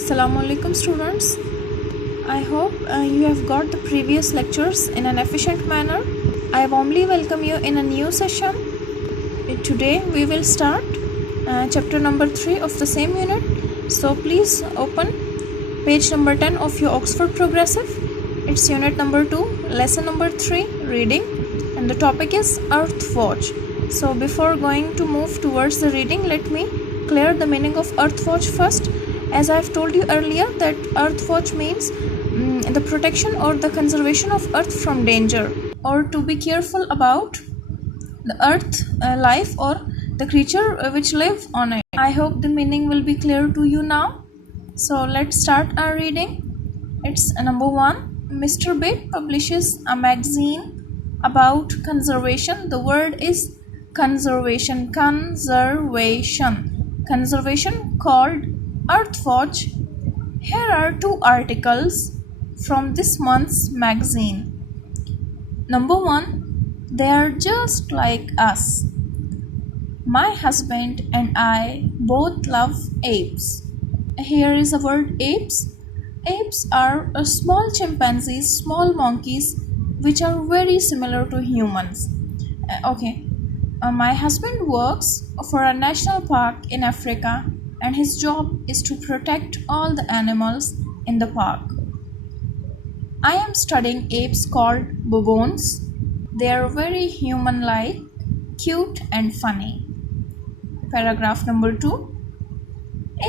Assalamu alaikum students. I hope you have got the previous lectures in an efficient manner. I warmly welcome you in a new session. Today we will start chapter number 3 of the same unit. So please open page number 10 of your Oxford Progressive. It's unit number 2, lesson number 3, reading, and the topic is Earth Watch. So before going to move towards the reading, let me clear the meaning of Earth Watch first. As I have told you earlier that Earth Watch means the protection or the conservation of Earth from danger, or to be careful about the Earth life or the creature which live on it. I hope the meaning will be clear to you now. So let's start our reading. It's number 1. Mr. Bate publishes a magazine about conservation. The word is conservation. Conservation called Earth Watch. Here are 2 articles from this month's magazine. Number 1. They are just like us. My husband and I both love apes. Here is the word apes. Apes are small chimpanzees, small monkeys, which are very similar to humans. My husband works for a national park in Africa, and his job is to protect all the animals in the park. I am studying apes called baboons. They are very human-like, cute and funny. Paragraph number 2.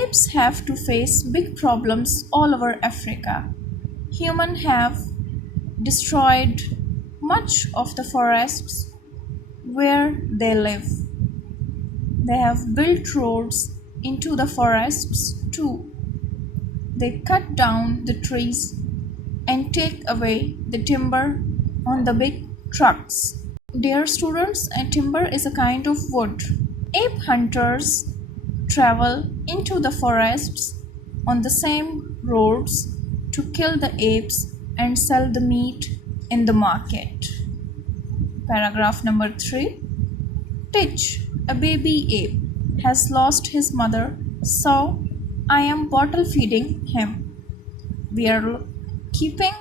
Apes have to face big problems all over Africa. Humans have destroyed much of the forests where they live. They have built roads into the forests too. They cut down the trees and take away the timber on the big trucks. Dear students, timber is a kind of wood. Ape hunters travel into the forests on the same roads to kill the apes and sell the meat in the market. Paragraph number 3. Titch, a baby ape, has lost his mother, so I am bottle feeding him. We are keeping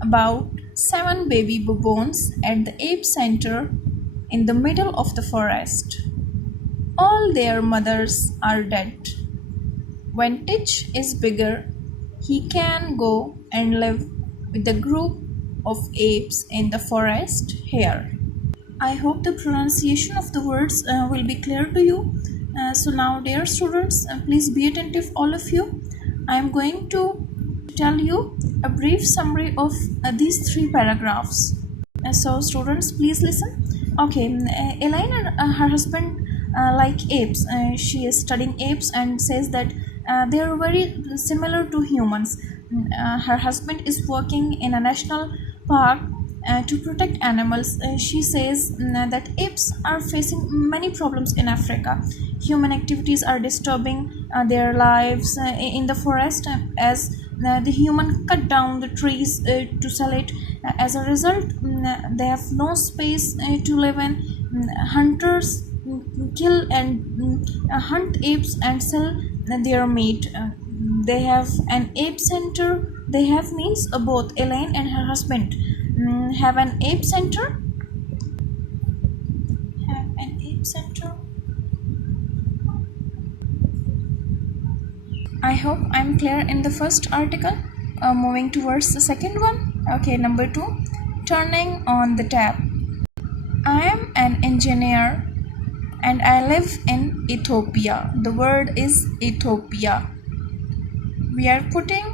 about 7 baby baboons at the ape center in the middle of the forest. All their mothers are dead. When Titch is bigger, he can go and live with the group of apes in the forest here. I hope the pronunciation of the words will be clear to you. So now, dear students, please be attentive, all of you. I am going to tell you a brief summary of these 3 paragraphs. So students, please listen. Elaine and her husband like apes. She is studying apes and says that they are very similar to humans. Her husband is working in a national park to protect animals. She says that apes are facing many problems in Africa. Human activities are disturbing their lives in the forest, as the human cut down the trees to sell it. As a result, they have no space to live in. Hunters kill and hunt apes and sell their meat. They have an ape center. They have means both Elaine and her husband have an ape center. I hope I'm clear in the first article. Moving towards the second one. Number 2. Turning on the tap. I am an engineer and I live in Ethiopia. The word is Ethiopia. We are putting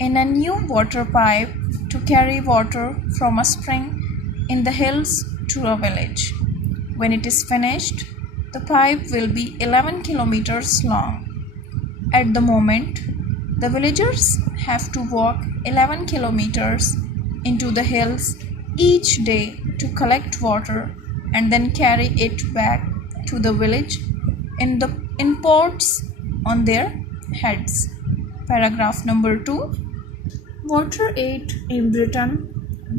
in a new water pipe to carry water from a spring in the hills to a village. When it is finished, the pipe will be 11 kilometers long. At the moment, the villagers have to walk 11 kilometers into the hills each day to collect water and then carry it back to the village in pots on their heads. Paragraph number 2. Water Aid in Britain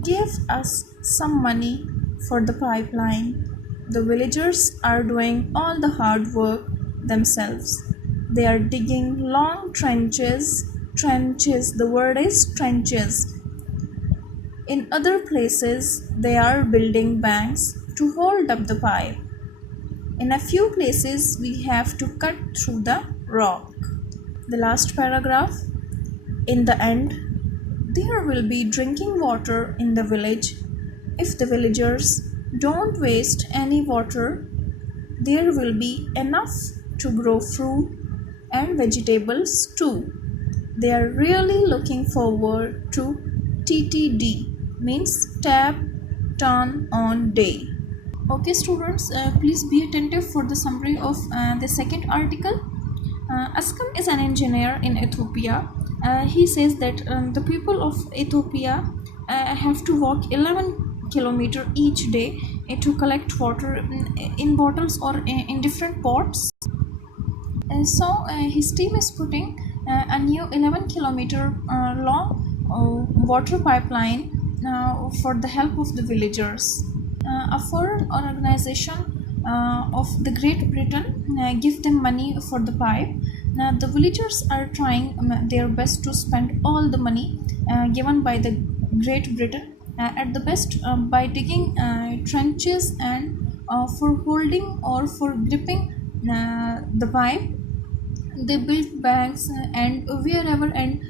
gave us some money for the pipeline. The villagers are doing all the hard work themselves. They are digging long trenches, the word is trenches. In other places, they are building banks to hold up the pipe. In a few places, we have to cut through the rock. The last paragraph. In the end, there will be drinking water in the village. If the villagers don't waste any water, there will be enough to grow fruit and vegetables too. They are really looking forward to TTD, means tap, turn on day. Okay, students, please be attentive for the summary of the second article. Askam is an engineer in Ethiopia. He says that the people of Ethiopia have to walk 11 kilometers each day to collect water in bottles or in different pots. So his team is putting a new 11-kilometer long water pipeline for the help of the villagers. A foreign organization of the Great Britain give them money for the pipe. The villagers are trying their best to spend all the money given by the Great Britain at the best by digging trenches and for holding or for gripping the pipe. They build banks and wherever and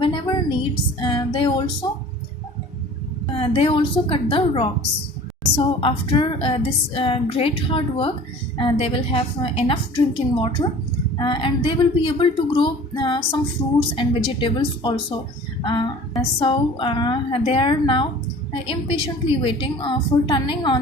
whenever needs. They also cut the rocks. So after this great hard work, they will have enough drinking water and they will be able to grow some fruits and vegetables also. So they are now impatiently waiting for turning on